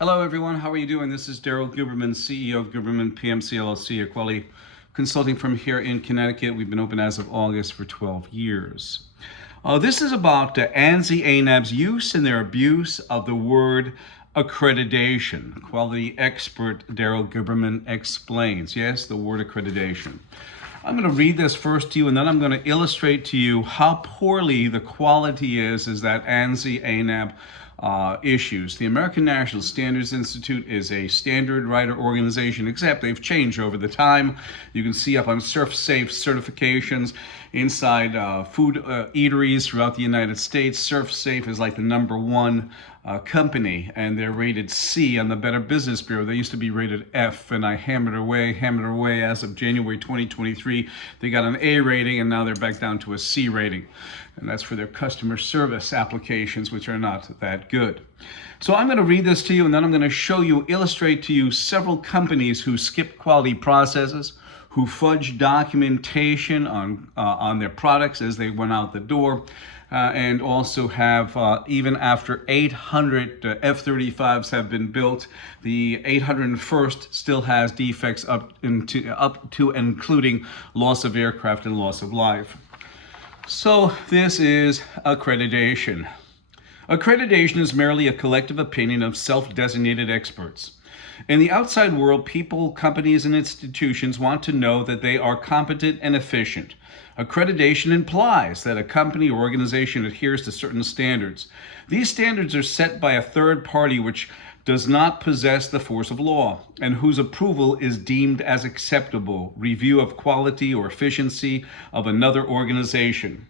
Hello everyone, how are you doing? This is Daryl Guberman, CEO of GUBERMAN-PMC LLC, a quality consulting firm here in Connecticut. We've been open as of August for 12 years. This is about Ansi-Anab's use and their abuse of the word accreditation. Quality expert Daryl Guberman explains. Yes, the word accreditation. I'm going to read this first to you, and then I'm going to illustrate to you how poorly the quality is that Ansi-Anab issues. The American National Standards Institute is a standard writer organization, except they've changed over the time. You can see up on SurfSafe certifications inside food eateries throughout the United States. SurfSafe is like the #1 company, and they're rated C on the Better Business Bureau. They used to be rated F, and I hammered away. As of January 2023, they got an A rating, and now they're back down to a C rating. And that's for their customer service applications, which are not that good. So I'm going to read this to you, and then I'm going to illustrate to you several companies who skipped quality processes, who fudged documentation on their products as they went out the door, and also have, even after 800 F-35s have been built, the 801st still has defects up to including loss of aircraft and loss of life. So this is accreditation. Accreditation is merely a collective opinion of self-designated experts. In the outside world, people, companies, and institutions want to know that they are competent and efficient. Accreditation implies that a company or organization adheres to certain standards. These standards are set by a third party which does not possess the force of law and whose approval is deemed as acceptable review of quality or efficiency of another organization.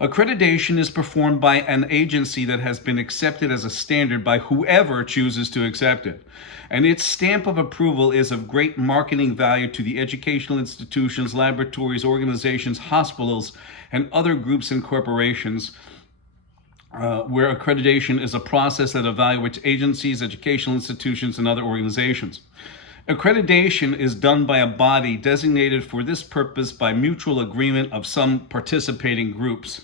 Accreditation is performed by an agency that has been accepted as a standard by whoever chooses to accept it. And its stamp of approval is of great marketing value to the educational institutions, laboratories, organizations, hospitals, and other groups and corporations where accreditation is a process that evaluates agencies, educational institutions, and other organizations. Accreditation is done by a body designated for this purpose by mutual agreement of some participating groups.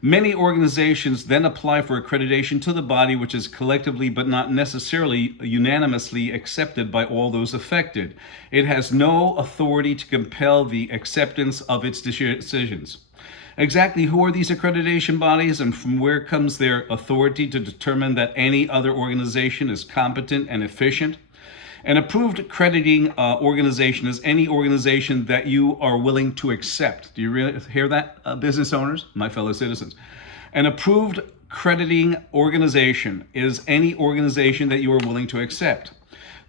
Many organizations then apply for accreditation to the body, which is collectively but not necessarily unanimously accepted by all those affected. It has no authority to compel the acceptance of its decisions. Exactly who are these accreditation bodies, and from where comes their authority to determine that any other organization is competent and efficient? An approved accrediting organization is any organization that you are willing to accept. Do you really hear that, business owners, my fellow citizens? An approved accrediting organization is any organization that you are willing to accept.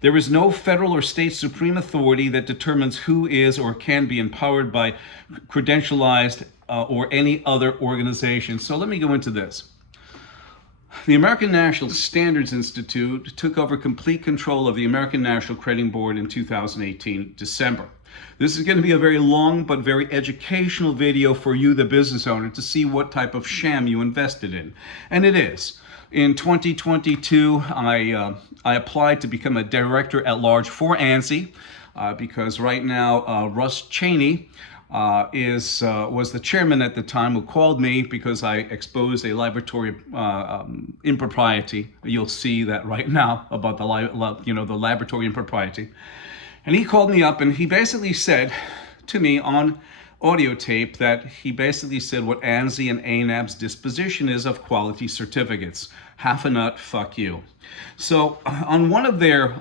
There is no federal or state supreme authority that determines who is or can be empowered by credentialized or any other organization. So let me go into this. The American National Standards Institute took over complete control of the American National Accrediting Board in 2018, December. This is going to be a very long but very educational video for you, the business owner, to see what type of sham you invested in. And it is. In 2022, I applied to become a director at large for ANSI because right now Russ Cheney was the chairman at the time, who called me because I exposed a laboratory impropriety. You'll see that right now about the laboratory impropriety. And he called me up and he basically said to me on audio tape that he basically said what ANSI and ANAB's disposition is of quality certificates. Half a nut, fuck you. So on one of their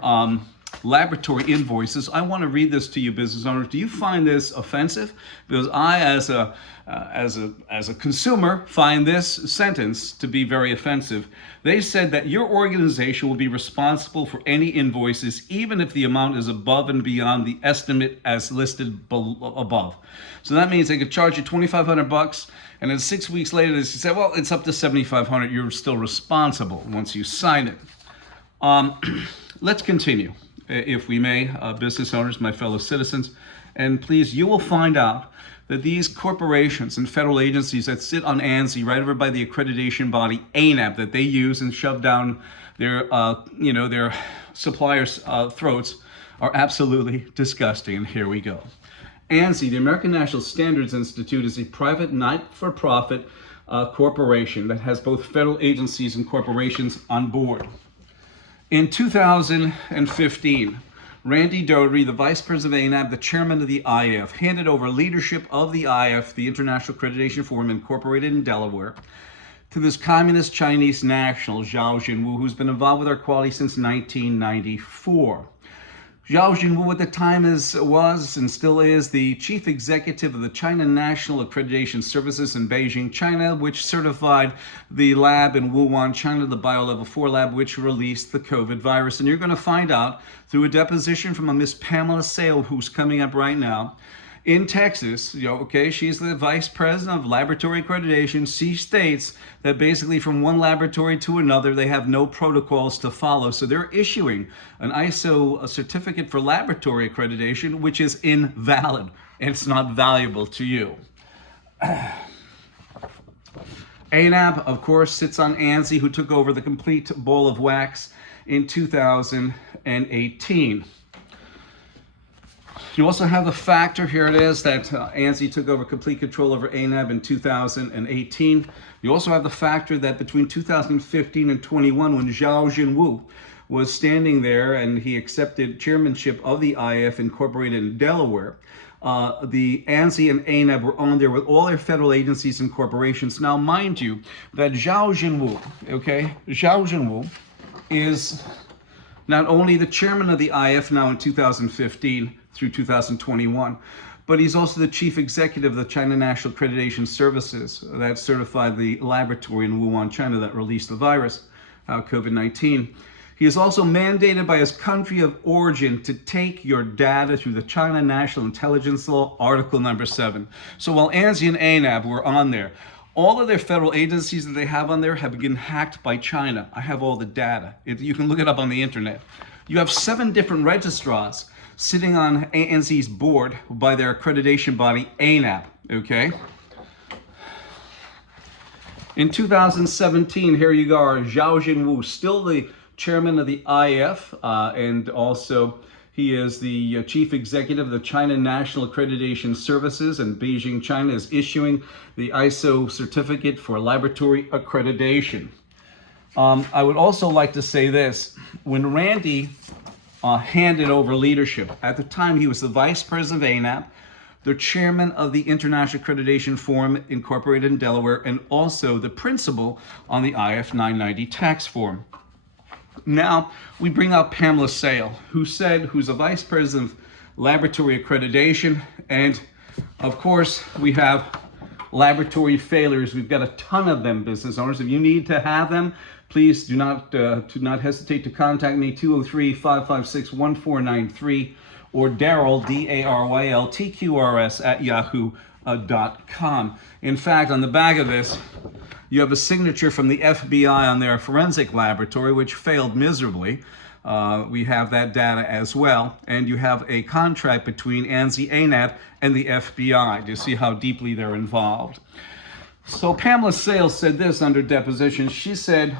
laboratory invoices, I want to read this to you, business owners. Do you find this offensive? Because I, as a consumer, find this sentence to be very offensive. They said that your organization will be responsible for any invoices, even if the amount is above and beyond the estimate as listed above. So that means they could charge you $2,500, and then 6 weeks later they say, well, it's up to $7,500. You're still responsible once you sign it. Let's continue, if we may, business owners, my fellow citizens. And please, you will find out that these corporations and federal agencies that sit on ANSI, right over by the accreditation body, ANAB, that they use and shove down their suppliers' throats, are absolutely disgusting. And here we go. ANSI, the American National Standards Institute, is a private, not-for-profit corporation that has both federal agencies and corporations on board. In 2015, Randy Doherty, the vice president of ANAB, the chairman of the IF, handed over leadership of the IF, the International Accreditation Forum, incorporated in Delaware, to this communist Chinese national, Zhao Jinwu, who's been involved with our quality since 1994. Zhao Jinwu at the time was and still is the chief executive of the China National Accreditation Services in Beijing, China, which certified the lab in Wuhan, China, the BioLevel 4 lab, which released the COVID virus. And you're going to find out through a deposition from a Miss Pamela Sale, who's coming up right now, in Texas, she's the vice president of laboratory accreditation. She states that basically from one laboratory to another, they have no protocols to follow. So they're issuing an ISO certificate for laboratory accreditation, which is invalid, and it's not valuable to you. ANAB, of course, sits on Ansi, who took over the complete ball of wax in 2018. You also have the factor, here it is, that Ansi took over complete control over ANAB in 2018. You also have the factor that between 2015 and 21, when Zhao Jinwu was standing there and he accepted chairmanship of the IF incorporated in Delaware, the Ansi and ANAB were on there with all their federal agencies and corporations. Now, mind you, that Zhao Jinwu is not only the chairman of the IF now in 2015 through 2021, but he's also the chief executive of the China National Accreditation Services that certified the laboratory in Wuhan, China that released the virus, COVID-19. He is also mandated by his country of origin to take your data through the China National Intelligence Law, Article number 7. So while Ansi and ANAB were on there, all of their federal agencies that they have on there have been hacked by China. I have all the data. You can look it up on the internet. You have 7 different registrars sitting on ANSI's board by their accreditation body, ANAB, okay? In 2017, here you are, Zhao Jinwu, still the chairman of the IF, and also he is the chief executive of the China National Accreditation Services, and Beijing, China is issuing the ISO certificate for laboratory accreditation. I would also like to say this. When Randy handed over leadership, at the time he was the vice president of ANAB, the chairman of the International Accreditation Forum incorporated in Delaware, and also the principal on the IF 990 tax form. Now we bring up Pamela Sale, who's a vice president of laboratory accreditation, and of course we have laboratory failures. We've got a ton of them, business owners. If you need to have them, please do not hesitate to contact me, 203-556-1493, or Daryl, DARYL, TQRS@yahoo.com. In fact, on the back of this, you have a signature from the FBI on their forensic laboratory, which failed miserably. We have that data as well. And you have a contract between Ansi-Anab and the FBI to see how deeply they're involved. So Pamela Sales said this under deposition. She said,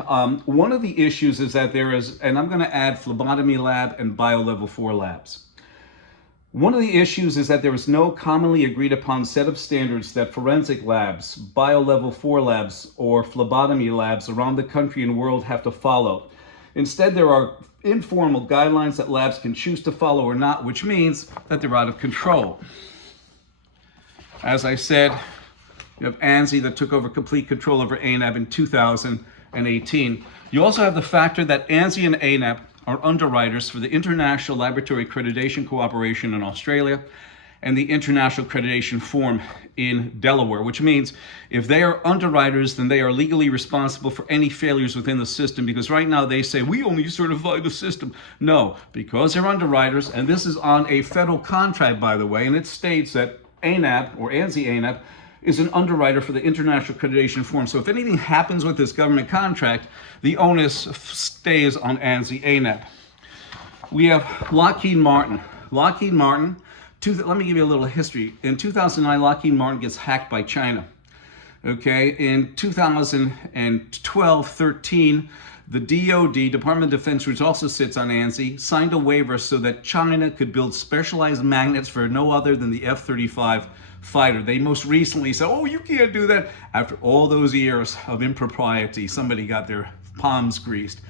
one of the issues is that there is, and I'm going to add phlebotomy lab and BioLevel 4 labs. One of the issues is that there is no commonly agreed upon set of standards that forensic labs, BioLevel 4 labs, or phlebotomy labs around the country and world have to follow. Instead, there are informal guidelines that labs can choose to follow or not, which means that they're out of control. As I said, you have Ansi that took over complete control over ANAB in 2018. You also have the factor that Ansi and ANAB are underwriters for the International Laboratory Accreditation Cooperation in Australia and the International Accreditation Forum in Delaware, which means if they are underwriters, then they are legally responsible for any failures within the system, because right now they say, we only certify the system. No, because they're underwriters, and this is on a federal contract, by the way, and it states that ANAB, or Ansi-Anab, is an underwriter for the International Accreditation Forum. So if anything happens with this government contract, the onus stays on Ansi-Anab. We have Lockheed Martin. Lockheed Martin, let me give you a little history. In 2009, Lockheed Martin gets hacked by China. Okay, in 2012-13, the DoD, Department of Defense, which also sits on Ansi, signed a waiver so that China could build specialized magnets for no other than the F-35 fighter. They most recently said, oh, you can't do that. After all those years of impropriety, somebody got their palms greased.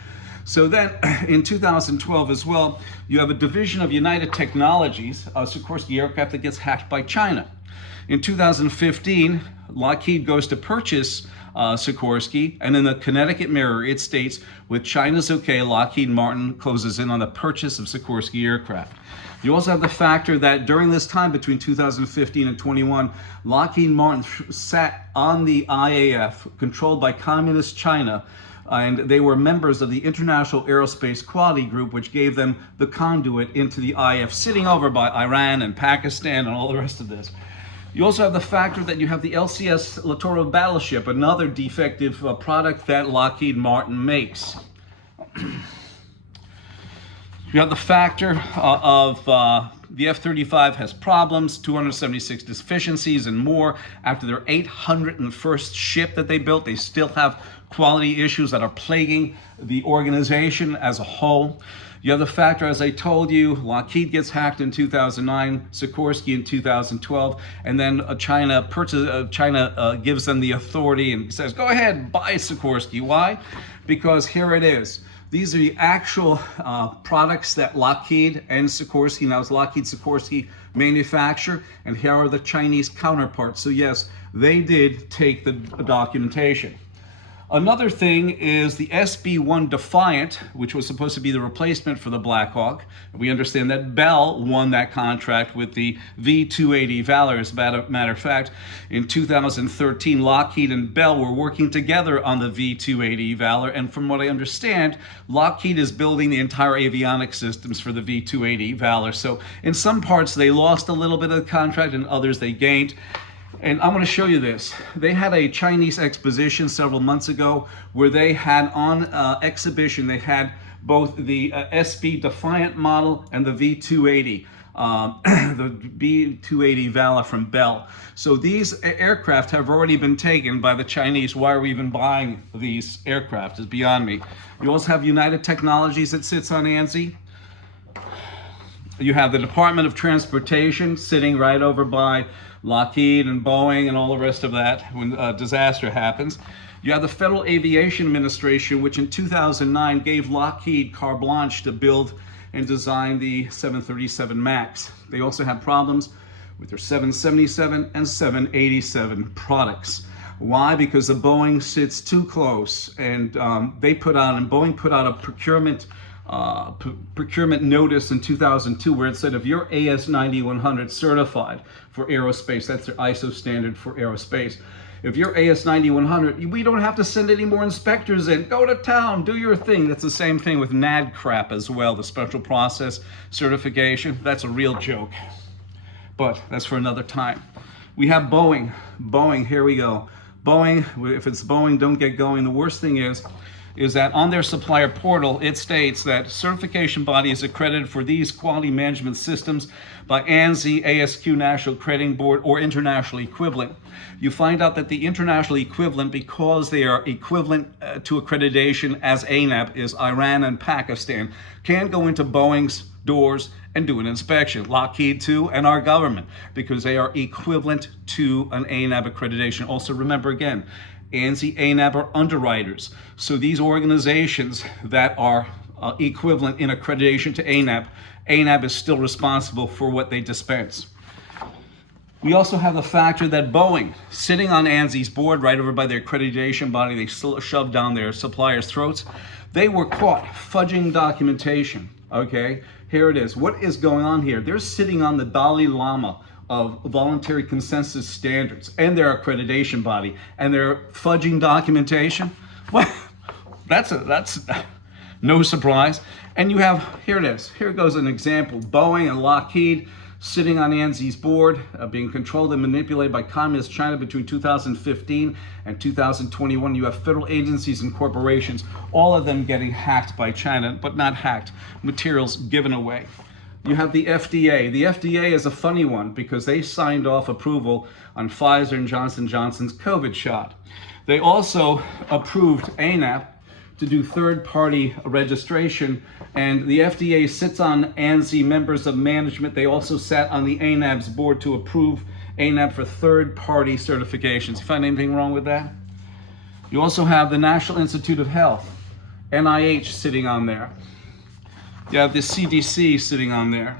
So then in 2012 as well, you have a division of United Technologies, Sikorsky Aircraft, that gets hacked by China. In 2015, Lockheed goes to purchase Sikorsky, and in the Connecticut Mirror, it states, with China's okay, Lockheed Martin closes in on the purchase of Sikorsky Aircraft. You also have the factor that during this time between 2015 and 21, Lockheed Martin sat on the IAF, controlled by Communist China, and they were members of the International Aerospace Quality Group, which gave them the conduit into the IAF, sitting over by Iran and Pakistan and all the rest of this. You also have the factor that you have the LCS Littoral battleship, another defective product that Lockheed Martin makes. You have the factor of the F-35 has problems, 276 deficiencies and more. After their 801st ship that they built, they still have quality issues that are plaguing the organization as a whole. You have the factor, as I told you, Lockheed gets hacked in 2009, Sikorsky in 2012, and then China gives them the authority and says, go ahead, buy Sikorsky. Why? Because here it is. These are the actual products that Lockheed and Sikorsky, now it's Lockheed Sikorsky, manufacture, and here are the Chinese counterparts. So yes, they did take the documentation. Another thing is the SB-1 Defiant, which was supposed to be the replacement for the Black Hawk. We understand that Bell won that contract with the V-280 Valor. As a matter of fact, in 2013, Lockheed and Bell were working together on the V-280 Valor, and from what I understand, Lockheed is building the entire avionics systems for the V-280 Valor. So in some parts, they lost a little bit of the contract, and others they gained. And I'm going to show you this. They had a Chinese exposition several months ago where they had on exhibition, they had both the SB Defiant model and the V-280, the V-280 Valor from Bell. So these aircraft have already been taken by the Chinese. Why are we even buying these aircraft? It's beyond me. You also have United Technologies that sits on Ansi. You have the Department of Transportation sitting right over by Lockheed and Boeing and all the rest of that when a disaster happens. You have the Federal Aviation Administration, which in 2009 gave Lockheed carte blanche to build and design the 737 MAX. They also had problems with their 777 and 787 products. Why? Because the Boeing sits too close, and Boeing put out a procurement notice in 2002 where it said if you're AS9100 certified for aerospace, that's their ISO standard for aerospace. If you're AS9100, we don't have to send any more inspectors in. Go to town, do your thing. That's the same thing with NADCRAP as well, the special process certification. That's a real joke, but that's for another time. We have Boeing. Boeing, here we go. Boeing, if it's Boeing, don't get going. The worst thing is that on their supplier portal, it states that certification body is accredited for these quality management systems by ANSI, ASQ, National Accrediting Board, or international equivalent. You find out that the international equivalent, because they are equivalent to accreditation as ANAB, is Iran and Pakistan, can go into Boeing's doors and do an inspection. Lockheed too, and our government, because they are equivalent to an ANAB accreditation. Also remember again, ANSI, ANAB are underwriters. So these organizations that are equivalent in accreditation to ANAB, ANAB is still responsible for what they dispense. We also have the factor that Boeing, sitting on ANSI's board right over by their accreditation body, they shoved down their suppliers' throats. They were caught fudging documentation, okay? Here it is. What is going on here? They're sitting on the Dalai Lama of voluntary consensus standards and their accreditation body, and they're fudging documentation. Well, that's no surprise. And you have, here it is. Here goes an example. Boeing and Lockheed sitting on ANSI's board, being controlled and manipulated by Communist China between 2015 and 2021. You have federal agencies and corporations, all of them getting hacked by China, but not hacked, materials given away. You have the FDA. The FDA is a funny one because they signed off approval on Pfizer and Johnson & Johnson's COVID shot. They also approved ANAP to do third-party registration, and the FDA sits on ANSI members of management. They also sat on the ANAB's board to approve ANAB for third-party certifications. You find anything wrong with that? You also have the National Institute of Health. NIH sitting on there. You have the CDC sitting on there.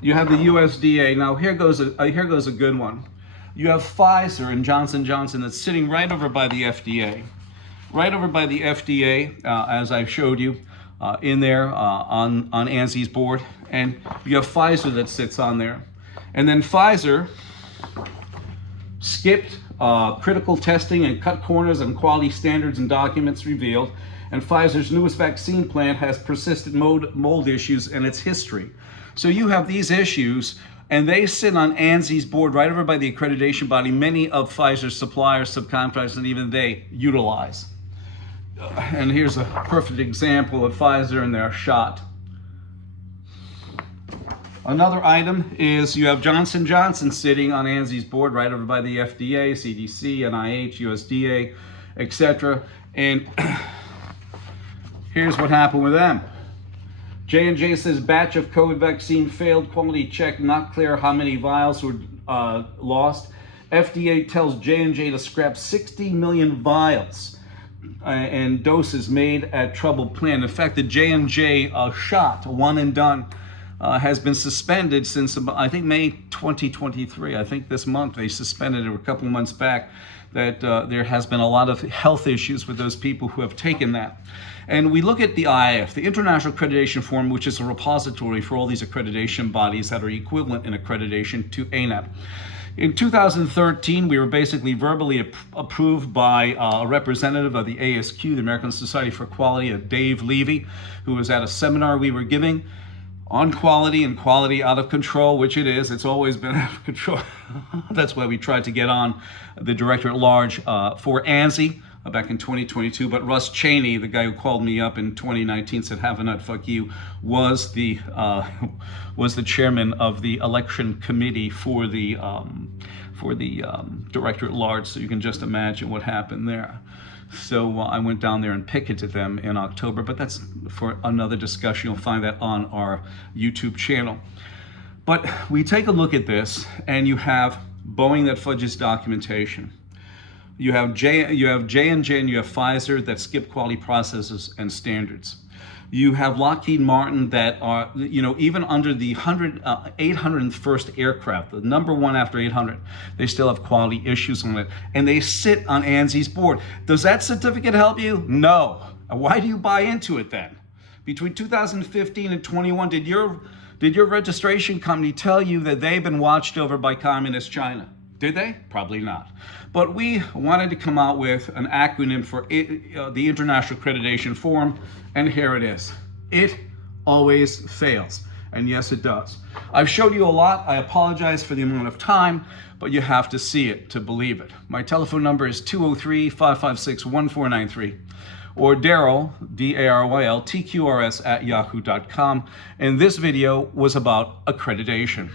You have the USDA. Now here goes a good one. You have Pfizer and Johnson & Johnson that's sitting right over by the FDA. Right over by the FDA, as I showed you in there on Ansi's board. And you have Pfizer that sits on there. And then Pfizer skipped critical testing and cut corners on quality standards and documents revealed. And Pfizer's newest vaccine plant has persistent mold issues in its history. So you have these issues, and they sit on Ansi's board right over by the accreditation body. Many of Pfizer's suppliers, subcontractors, and even they utilize. And here's a perfect example of Pfizer and their shot. Another item is you have Johnson & Johnson sitting on Ansi's board right over by the FDA, CDC, NIH, USDA, etc. And here's what happened with them. J&J says batch of COVID vaccine failed quality check, not clear how many vials were lost. FDA tells J&J to scrap 60 million vials and doses made at troubled plant. In fact, the J&J shot, one and done, has been suspended since I think May 2023. I think this month they suspended it a couple months back. That there has been a lot of health issues with those people who have taken that. And we look at the IAF, the International Accreditation Forum, which is a repository for all these accreditation bodies that are equivalent in accreditation to ANAB. In 2013, we were basically verbally approved by a representative of the ASQ, the American Society for Quality, Dave Levy, who was at a seminar we were giving on quality and quality out of control, which it is. It's always been out of control. That's why we tried to get on the director at large for ANSI back in 2022. But Russ Cheney, the guy who called me up in 2019, said, "Have a nut, fuck you," was the chairman of the election committee for the director at large. So you can just imagine what happened there. So I went down there and picketed them in October, but that's for another discussion. You'll find that on our YouTube channel. But we take a look at this, and you have Boeing that fudges documentation. You have J&J and you have Pfizer that skip quality processes and standards. You have Lockheed Martin that are, even under the 801st aircraft, the number one after 800, they still have quality issues on it. And they sit on Ansi's board. Does that certificate help you? No. Why do you buy into it then? Between 2015 and 21, did your registration company tell you that they've been watched over by communist China? Did they? Probably not. But we wanted to come out with an acronym for the International Accreditation Forum, and here it is. It always fails. And yes, it does. I've showed you a lot. I apologize for the amount of time, but you have to see it to believe it. My telephone number is 203-556-1493. Or Daryl, D-A-R-Y-L, TQRS @yahoo.com. And this video was about accreditation.